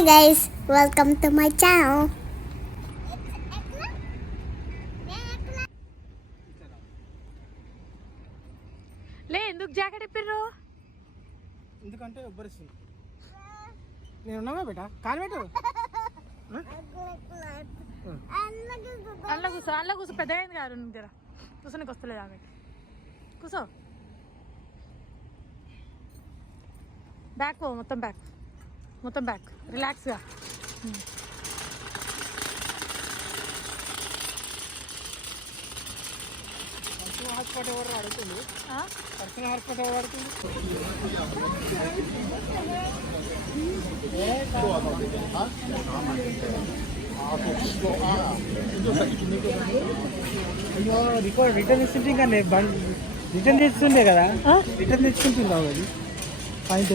Hi guys welcome to my channel లే ఎందుకు jacket ఇప్పిర్రు? ఎందుకంటే ఉబ్బరిస్తుంది. నేను ఉన్నాగా బేట? కాలు పెట్టు. అందులో కూర్చో అందులో కూర్చో. పెద్ద అయింది కాదు దగ్గర కూర్చోనికి వస్తలేదు ఆమె. కూర్చో. బ్యాక్ పో మొత్తం బ్యాక్ మొత్తం బ్యాక్ రిలాక్స్గా హాస్పిటల్ ఎవరు అడుగుతుంది పర్సనల్ హాస్పిటల్ ఎవరు అడుగుతుంది రిటర్న్ ఇస్తుంటే ఇంకా నేను బండి రిటర్న్ తెచ్చుండే కదా రిటర్న్ తెచ్చుకుంటుందా అది పాయింట్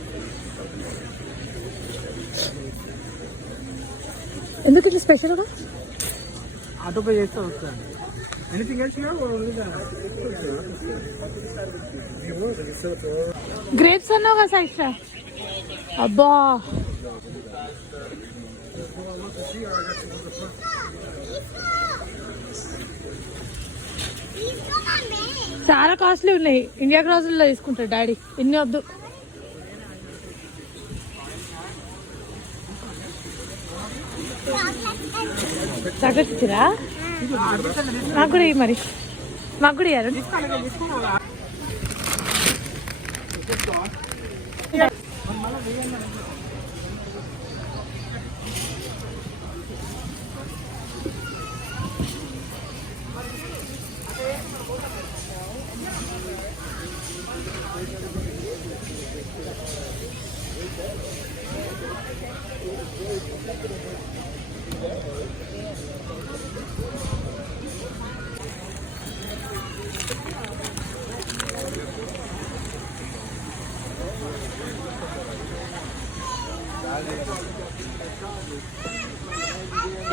ఎందుకు ఇట్లా స్పెషల్గా ఆటో పే చేస్తే గ్రేప్స్ అన్నావు కదా సైస్ట్రా అబ్బా. చాలా కాస్ట్లీ ఉన్నాయి. ఇండియా క్రాసుల్లో తీసుకుంటాడు డాడీ. ఎన్ని వద్దు. చాక్లెట్ మాకు కూడా మరి. మాకు కూడా ఇయ్యారు.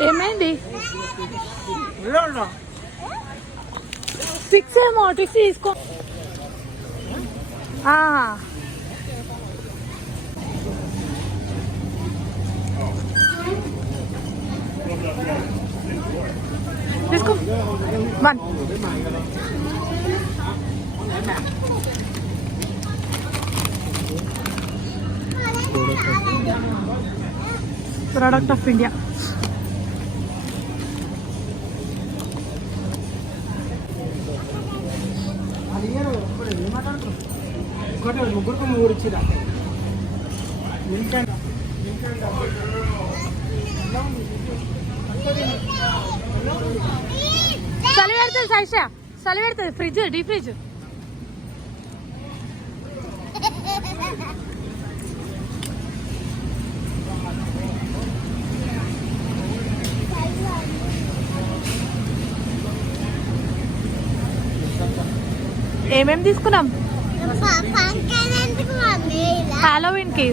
ఏమైంది సిక్స్ ఏమో టిక్స్ తీసుకో ఆ. తీసుకో వన్ ప్రోడక్ట్ ఆఫ్ ఇండియా ఇంకోటి ముగ్గురికి ముగ్గురు ఇచ్చిరా చలి పెడుతుంది సైషా చలి పెడుతుంది ఫ్రిడ్జ్ డీ ఫ్రిడ్జ్. ఏమేమి తీసుకున్నాం? ఎందుకు మమ్మీ ఇలా? హాలోవిన్ కి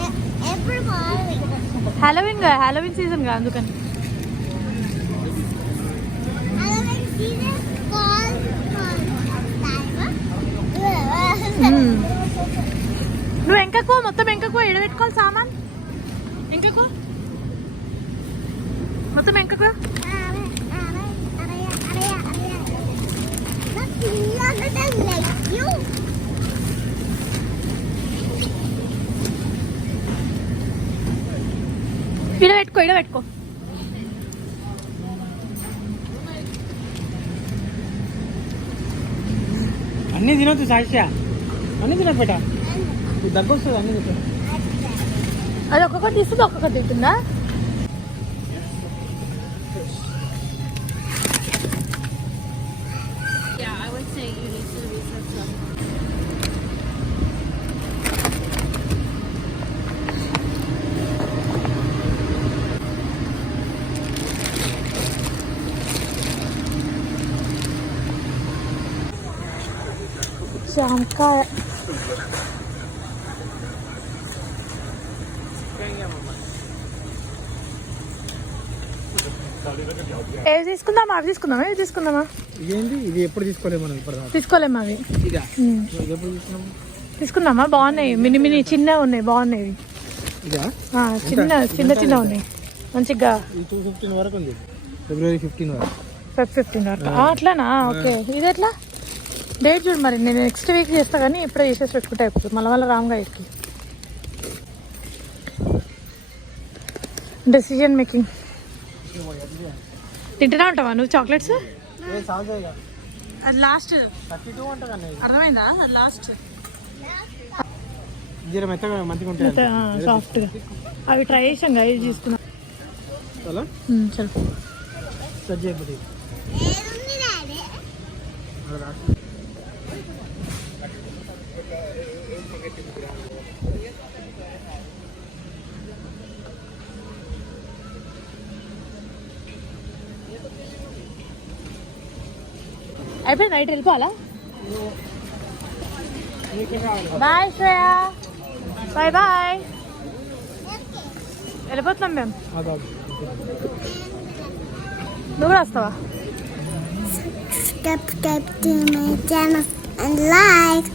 ఎ- ఎప్పుడు పోవాలి హాలోవిన్ గా హాలోవిన్ సీజన్ గా అందుకని అలాగే సీజన్ కాల్ కాల్ మ్మ్. నువ్వు ఎంకకో మొత్తం ఎంకకో ఎడబెట్టుకోవాలి సామాన్ ఎంకకో మొత్తం ఎంకకో ఇడ పెట్టుకో ఇడ పెట్టుకో. అన్నీ తినొచ్చు సాక్ష్య అన్నీ తినకు బేట నీకు దగ్గు వస్తుంది అన్నీ తింటా అది ఒక్కొక్కటి తీస్తుంది ఒక్కొక్కటి తింటుందా జామకాయ ఏవి తీసుకుందామా? అవి తీసుకుందామా? ఏవి తీసుకుందామా? ఇదేంటి ఇది ఎప్పుడు తీసుకోలేము మనం ఇప్పుడు తీసుకోలేము అవి. తీసుకుందామా? బాగున్నాయి. మిని మిని చిన్న ఉన్నాయి. బాగున్నాయి చిన్న చిన్న చిన్న ఉన్నాయి. మంచిగా. టూ ఫిఫ్టీన్ వరకు ఉంది. ఫిబ్రవరి ఫిఫ్టీన్ వరకు. ఫిఫ్టీన్ వరకు. అట్లానా? ఓకే. ఇది ఎట్లా? డేట్ చూడు మరి నేను నెక్స్ట్ వీక్ చేస్తా కానీ ఇప్పుడే చేసేసి పెట్టుకుంటే అయిపోతుంది. మళ్ళీ మళ్ళీ రామ్గా ఎక్కి డెసిజన్ మేకింగ్ తింటూనే ఉంటావా నువ్వు చాక్లెట్స్? అది లాస్ట్ అర్థమైందా? అది లాస్ట్ సాఫ్ట్గా అవి ట్రై చేసాం కదా ఇది తీసుకున్నా చాలా. ఉమ్, చలో సెట్ చేయకపోతే ఏడుంది డాడీ అయిపోయింది నైట్ వెళ్ళిపోవాలా బాయ్ శ్రేయ బాయ్ బాయ్ వెళ్ళిపోతున్నాం మేము నువ్వు కూడా వస్తావా subscribe to my channel and like